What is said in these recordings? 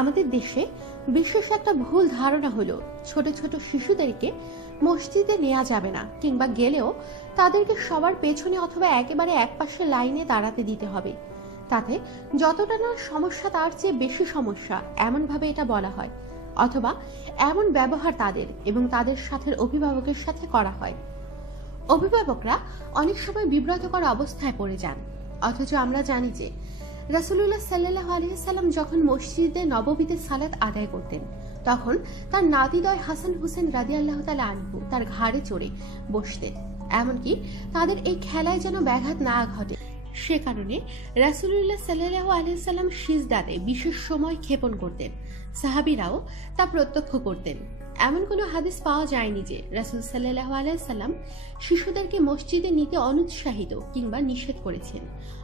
আমাদের দেশে বিশেষ একটা ভুল ধারণা হলো, ছোট ছোট শিশুদেরকে মসজিদে নেওয়া যাবে না, কিংবা গেলেও তাদেরকে সবার পেছনে অথবা একেবারে একপাশে লাইনে দাঁড়াতে দিতে হবে। তাতে যতটা না সমস্যা তার চেয়ে বেশি সমস্যা, এমনভাবে এটা বলা হয়, অথবা এমন ব্যবহার তাদের এবং তাদের সাথে অভিভাবকের সাথে করা হয়। অভিভাবকরা অনেক সময় বিব্রতকর অবস্থায় পড়ে যান, অথচ আমরা জানি যে রাসুলুল্লাহ সাল্লাহ আলহিসাল্লাম যখন মসজিদে নববীতে সালাত আদায় করতেন, তখন তার নাতিদয় হাসান হুসেন রাদি আল্লাহ তালা আনবু তার ঘাড়ে চড়ে বসতেন। এমনকি তাদের এই খেলায় যেন ব্যাঘাত না ঘটে, সে কারণে রাসুলুল্লাহ সাল্লাহ আলহিসাল্লাম সিজদাতে বিশেষ সময় ক্ষেপণ করতেন। সাহাবিরাও তা প্রত্যক্ষ করতেন। এমন কোনো হাদিস পাওয়া যায়নি যে রাসুল সাল্লাহ আলাইসাল্লাম শিশুদেরকে মসজিদে নিতে অনুৎসাহিত কিংবা নিষেধ করেছেন।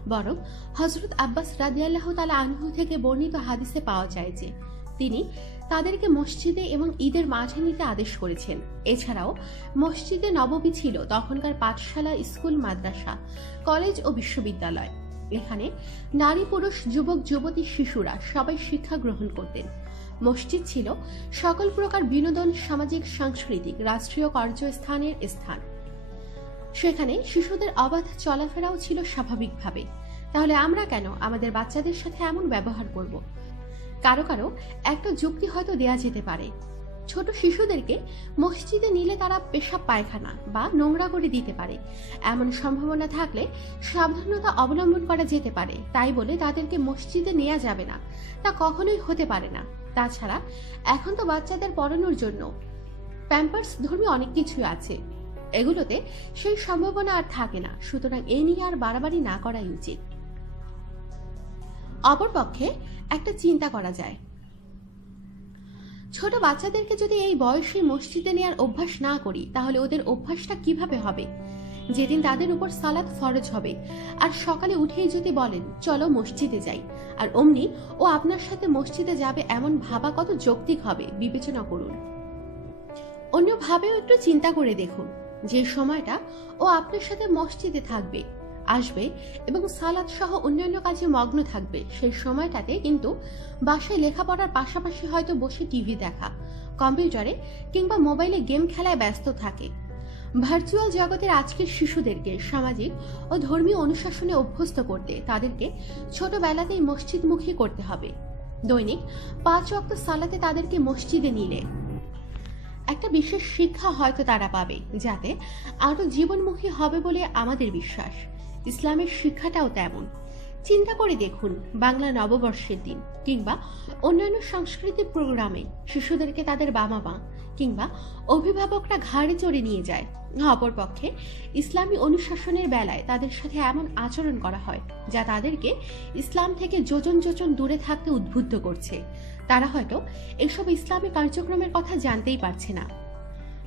বরং হজরত আব্বাস রাদিয়াল্লাহ তালা আনহু থেকে বর্ণিত হাদিসে পাওয়া যায় যে তিনি তাদেরকে মসজিদে এবং ঈদের মাঝে নিতে আদেশ করেছেন। এছাড়াও মসজিদে নববী ছিল তখনকার পাঠশালা, স্কুল, মাদ্রাসা, কলেজ ও বিশ্ববিদ্যালয়। এখানে নারী, পুরুষ, যুবক, যুবতী, শিশুরা সবাই শিক্ষা গ্রহণ করতেন। মসজিদ ছিল সকল প্রকার বিনোদন, সামাজিক, সাংস্কৃতিক, রাষ্ট্রীয় কার্যস্থানের স্থান। সেখানে শিশুদের অবাধ চলাফেরাও ছিল স্বাভাবিকভাবে। তাহলে আমরা কেন আমাদের বাচ্চাদের সাথে এমন ব্যবহার করব? কারও কারও একটা যুক্তি হয়তো দেয়া যেতে পারে। ছোট শিশুদেরকে মসজিদে নিলে তারা পেশাব পায়খানা বা নোংরা করে দিতে পারে। এমন সম্ভাবনা থাকলে সাবধানতা অবলম্বন করা যেতে পারে। তাই বলে তাদেরকে মসজিদে নেওয়া যাবে না। তা কখনোই হতে পারে না। তাছাড়া এখন তো বাচ্চাদের পড়ানোর জন্য প্যাম্পার্স ধর্মী অনেক কিছুই আছে। এগুলোতে সেই সম্ভাবনা আর থাকে না। সুতরাং এ নিয়ে আর বাড়াবাড়ি না করাই উচিত। অপরপক্ষে একটা চিন্তা করা যায়। ছোট বাচ্চাদেরকে যদি এই বয়সে মসজিদে নেওয়ার অভ্যাস না করি, তাহলে ওদের অভ্যাসটা কীভাবে হবে? যেদিন তাদের উপর সালাত ফরজ হবে। আর সকালে উঠেই যদি বলেন, চলো মসজিদে যাই। আর অমনি, ও আপনার সাথে মসজিদে যাবে এমন ভাবা কত যৌক্তিক হবে? বিবেচনা করুন। অন্যভাবেও একটু চিন্তা করে দেখুন। যে সময়টা ও আপনার সাথে মসজিদে থাকবে আসবে এবং সালাদ সহ অন্যান্য কাজে মগ্ন থাকবে। সেই সময়টাতে কিন্তু বাসায় লেখাপড়ার পাশাপাশি হয়তো বসে টিভি দেখা, কম্পিউটারে কিংবা মোবাইলে গেম খেলায় ব্যস্ত থাকে। ভার্চুয়াল জগতের আজকের শিশুদেরকে সামাজিক ও ধর্মীয় অনুশাসনে অভ্যস্ত করতে তাদেরকে ছোটবেলাতেই মসজিদমুখী করতে হবে। দৈনিক পাঁচ অক্ট সালাতে তাদেরকে মসজিদে নিলে একটা বিশেষ শিক্ষা হয়তো তারা পাবে, যাতে আরও জীবনমুখী হবে বলে আমাদের বিশ্বাস। ইসলামের শিক্ষাটাও তেমন। চিন্তা করে দেখুন, বাংলা নববর্ষের দিন, কিংবা অন্যান্য সাংস্কৃতিক প্রোগ্রামে শিশুদেরকে তাদের বাবা মা, কিংবা অভিভাবকরা ঘাড়ে চড়ে নিয়ে যায়। অপরপক্ষে, ইসলামী অনুশাসনের বেলায় তাদের সাথে এমন আচরণ করা হয়, যা তাদেরকে ইসলাম থেকে যোজন যোজন দূরে থাকতে উদ্বুদ্ধ করছে। তারা হয়তো এসব ইসলামী কার্যক্রমের কথা জানতেই পারছে না।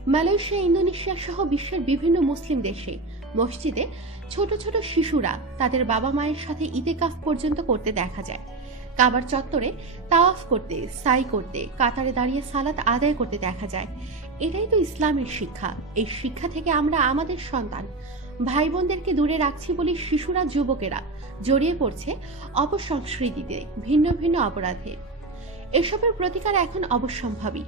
মালয়েশিয়া, ইন্দোনেশিয়া সহ বিশ্বের বিভিন্ন মুসলিম দেশে মসজিদে ছোট ছোট শিশুরা তাদের বাবা মায়ের সাথে ইতেকাফ পর্যন্ত করতে দেখা যায়। কাবার চত্বরে তাওয়াফ করতে সাই করতে, কাতারে দাঁড়িয়ে সালাত আদায় করতে দেখা যায়। এটাই তো ইসলামের শিক্ষা। এই শিক্ষা থেকে আমরা আমাদের সন্তান ভাই বোনদেরকে দূরে রাখছি বলে শিশুরা, যুবকেরা জড়িয়ে পড়ছে অপসংস্কৃতিতে, ভিন্ন ভিন্ন অপরাধে। এসবের প্রতিকার এখন অবশ্যম্ভাবী।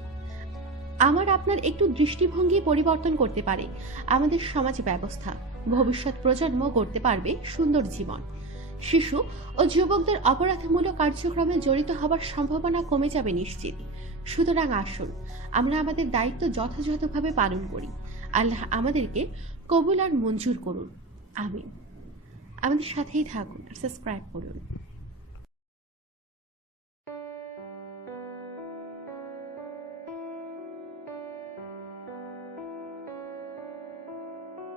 আমার আপনার একটু দৃষ্টিভঙ্গি পরিবর্তন করতে পারে। আমাদের সমাজ ব্যবস্থা, ভবিষ্যৎ প্রজন্ম করতে পারবে সুন্দর জীবন। শিশু ও যুবকদের অপরাধমূলক কার্যক্রমে জড়িত হবার সম্ভাবনা কমে যাবে নিশ্চিত। সুতরাং আসুন, আমরা আমাদের দায়িত্ব যথাযথভাবে পালন করি। আল্লাহ আমাদেরকে কবুল আর মঞ্জুর করুন। আমিন। আমাদের সাথেই থাকুন, সাবস্ক্রাইব করুন।